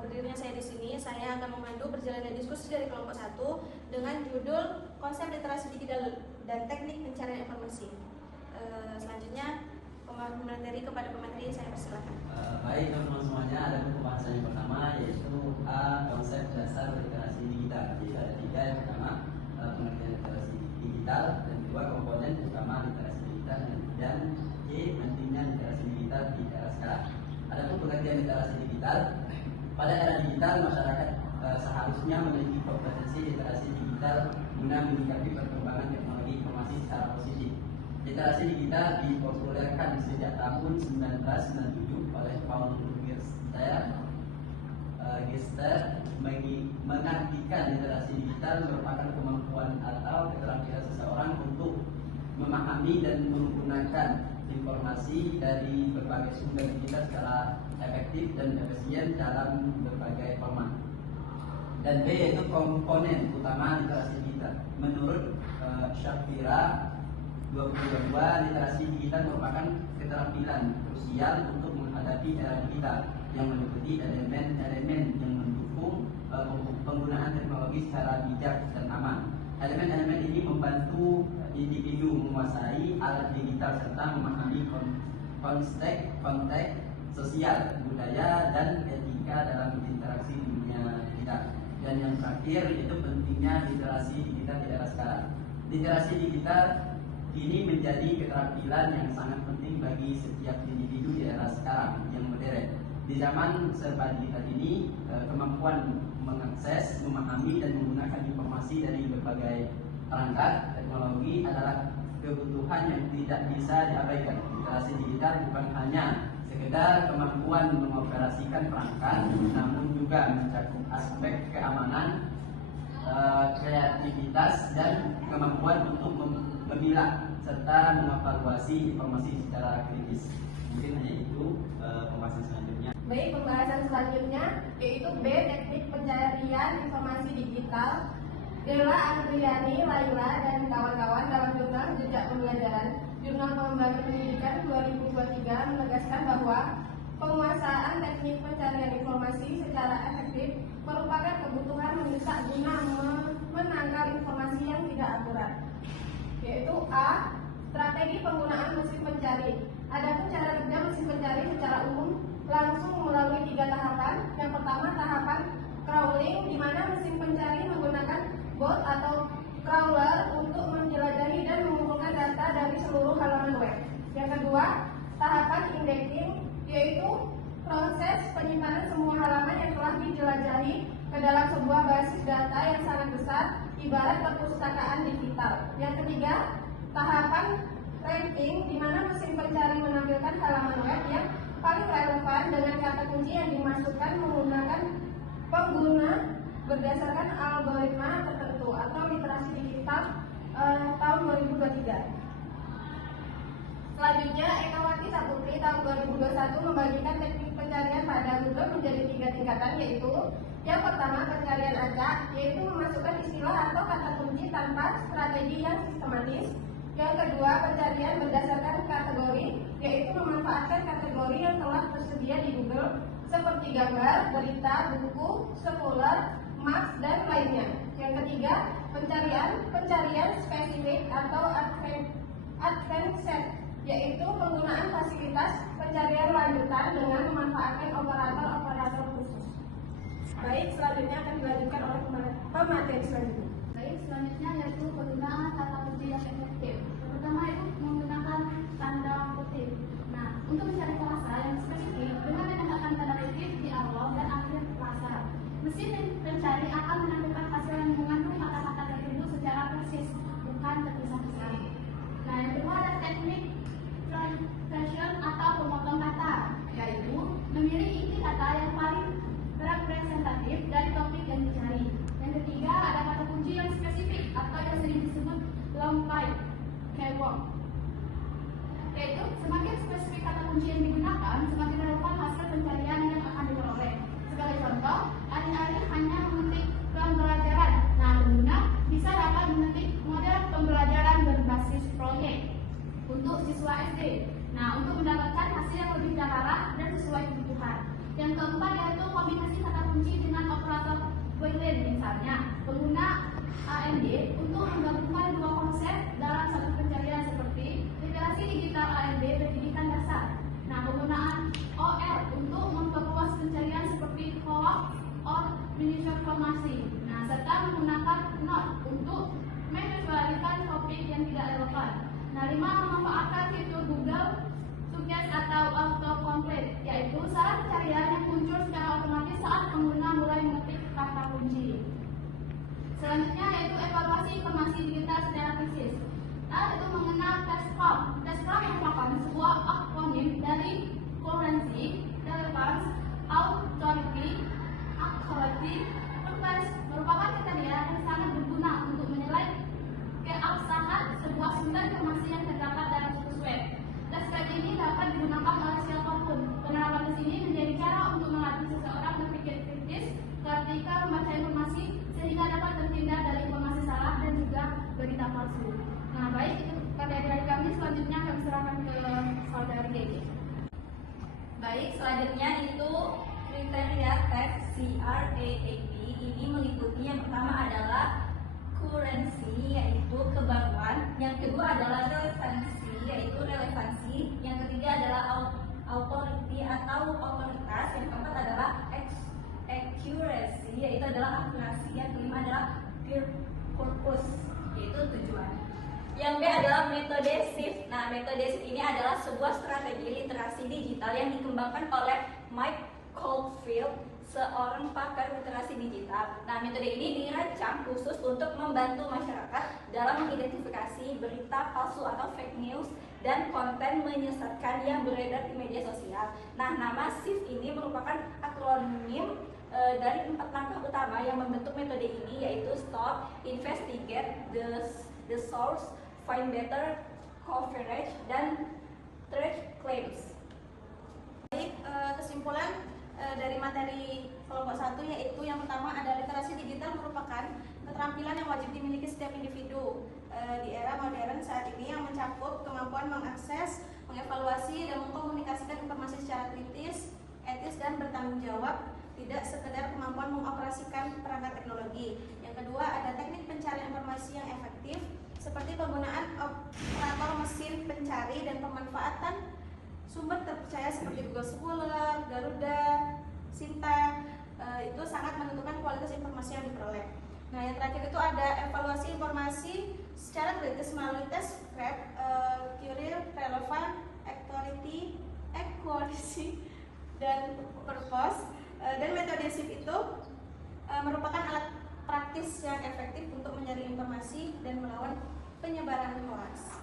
berdirinya saya di sini, saya akan memandu perjalanan diskusi dari kelompok 1 dengan judul Konsep Literasi Digital dan Teknik Pencarian Informasi. Selanjutnya pemateri kepada pemateri, saya persilakan. Baik teman-teman semuanya, ada pembahasan yang pertama yaitu konsep dasar literasi digital. Jadi ada 3, yang pertama pengertian literasi digital, dan kedua komponen utama literasi digital, dan C pentingnya literasi digital di era sekarang. Adapun pengertian literasi digital, pada era digital masyarakat seharusnya memiliki kompetensi literasi digital guna menyikapi perkembangan teknologi informasi secara positif. Literasi digital dipopulerkan sejak tahun 1997 oleh Paul Gester mengartikan literasi digital merupakan kemampuan atau keterampilan seseorang untuk memahami dan menggunakan informasi dari berbagai sumber digital secara efektif dan efisien dalam berbagai format. Dan B yaitu komponen utama literasi digital. Menurut Shapira 2022, literasi digital merupakan keterampilan krusial untuk menghadapi era digital yang meliputi elemen-elemen yang mendukung penggunaan teknologi secara bijak dan aman. Elemen-elemen ini membantu individu menguasai alat digital serta memahami konteks sosial, budaya, dan etika dalam interaksi di dunia digital. Dan yang terakhir itu pentingnya literasi digital di era sekarang. Literasi digital ini menjadi keterampilan yang sangat penting bagi setiap individu di era sekarang yang modern. Di zaman serba digital ini, kemampuan mengakses, memahami, dan menggunakan informasi dari berbagai perangkat teknologi adalah kebutuhan yang tidak bisa diabaikan. Literasi digital bukan hanya sekedar kemampuan mengoperasikan perangkat, namun juga mencakup aspek keamanan, kreativitas, dan kemampuan untuk memilah serta mengevaluasi informasi secara kritis. Mungkin hanya itu pembahasan selanjutnya. Baik, pembahasan selanjutnya yaitu B, teknik pencarian informasi digital. Dela Andriani, Laila, dan kawan-kawan dalam jurnal Jejak Pembelajaran, Jurnal Pengembangan Pendidikan 2023 menegaskan bahwa penguasaan teknik pencarian informasi secara efektif merupakan kebutuhan mendesak guna menangkal informasi yang tidak akurat. Yaitu A, strategi penggunaan mesin pencari. Adapun cara kerja mesin pencari secara umum langsung melalui 3 tahapan. Yang pertama, tahapan crawling, di mana mesin pencari menggunakan bot atau crawler untuk menjelajahi dan mengumpulkan data dari seluruh halaman web. Yang kedua, tahapan indexing, yaitu proses penyimpanan semua halaman yang telah dijelajahi ke dalam sebuah basis data yang sangat besar, ibarat perpustakaan digital. Yang ketiga, tahapan ranking, di mana mesin pencari menampilkan halaman web yang paling relevan dengan kata kunci yang dimasukkan menggunakan pengguna berdasarkan algoritma tertentu atau literasi digital tahun 2023. Selanjutnya, Ekawati Saputri tahun 2021 membagikan teknik pencarian pada Google menjadi 3 tingkatan, yaitu yang pertama, pencarian acak, yaitu memasukkan istilah atau kata kunci tanpa strategi yang sistematis. Yang kedua, pencarian berdasarkan kategori, yaitu memanfaatkan kategori yang telah tersedia di Google seperti gambar, berita, buku, sekolah, maps, dan lainnya. Yang ketiga, pencarian spesifik atau advanced, yaitu penggunaan fasilitas pencarian lanjutan dengan memanfaatkan operator-operator khusus. Baik, selanjutnya akan dilanjutkan oleh pemateri selanjutnya. Baik, selanjutnya yaitu penggunaan kata kunci yang efektif. Pertama itu menggunakan tanda kutip. Nah, untuk mencari frasa yang spesifik dengan menambahkan tanda kutip di awal dan akhir frasa, mesin pencari akan menampilkan hasil yang mengandung kata-kata tertentu secara persis, bukan terpisah-pisah. Nah, yang kedua ada teknik translation atau pemotong kata, yaitu memilih inti kata yang paling representatif dari topik yang dicari. Yang ketiga ada kata kunci yang spesifik atau yang sering disebut long pipe keyword, yaitu semakin spesifik kata kunci yang digunakan, semakin relevan hasil pencarian yang akan diperoleh. Sebagai contoh, alih-alih hanya mengetik AMD untuk menggabungkan dua konsep dalam satu pencarian seperti literasi digital AMD pendidikan dasar. Nah, penggunaan OL untuk memperluas pencarian seperti co-op or miniature informasi. Nah, serta menggunakan not untuk mengecualikan topik yang tidak relevan. Nah, 5. Memanfaatkan fitur Google Suggest atau autocomplete, yaitu saran pencarian yang muncul secara otomatis saat pengguna mulai mengetik kata kunci. Selanjutnya yaitu evaluasi informasi digital secara krisis. Itu mengenal TESCROM. TESCROM merupakan sebuah akronim dari Currency, Relevance, Authority, Purpose, merupakan kriteria yang sangat berguna untuk menilai keabsahan sebuah sumber informasi yang terdapat dalam situs web. TESCROM ini dapat digunakan oleh siapapun. Penerapan di sini menjadi cara untuk melatih seseorang berpikir kritis ketika membaca informasi sehingga dapat terhindar dari informasi salah dan juga berita palsu. Nah, baik, itu materi dari kami. Selanjutnya kami serahkan ke saudari Gege. Baik, selanjutnya itu kriteria tes CRAAP. Ini meliputi yang pertama adalah currency, yaitu kebaruan. Yang kedua adalah relevansi, yaitu relevansi. Yang ketiga adalah authority atau otoritas. Yang keempat adalah accuracy, yaitu adalah akurasi. Yang kelima adalah purpose, yaitu tujuan. Yang B adalah metode SIFT. Nah, metode SIFT ini adalah sebuah strategi literasi digital yang dikembangkan oleh Mike Caulfield, seorang pakar literasi digital. Nah, metode ini dirancang khusus untuk membantu masyarakat dalam mengidentifikasi berita palsu atau fake news dan konten menyesatkan yang beredar di media sosial. Nah, nama SIFT ini merupakan akronim dari 4 langkah utama yang membentuk metode ini, yaitu Stop, Investigate, the Source, Find Better, Coverage, dan Track Claims. Baik, kesimpulan dari materi kelompok 1 yaitu yang pertama ada literasi digital merupakan keterampilan yang wajib dimiliki setiap individu di era modern saat ini yang mencakup kemampuan mengakses, mengevaluasi, dan mengkomunikasikan informasi secara kritis, etis, dan bertanggung jawab, tidak sekedar kemampuan mengoperasikan perangkat teknologi. Yang kedua ada teknik pencarian informasi yang efektif seperti penggunaan operator mesin pencari dan pemanfaatan sumber terpercaya seperti Google Scholar, Garuda, Sinta, itu sangat menentukan kualitas informasi yang diperoleh. Nah, yang terakhir itu ada evaluasi informasi secara kritis melalui tes CRAAP, Curie, Relevant, Authority, Accuracy, dan Purpose. Dan metode SIFT itu merupakan alat praktis yang efektif untuk menyaring informasi dan melawan penyebaran hoax.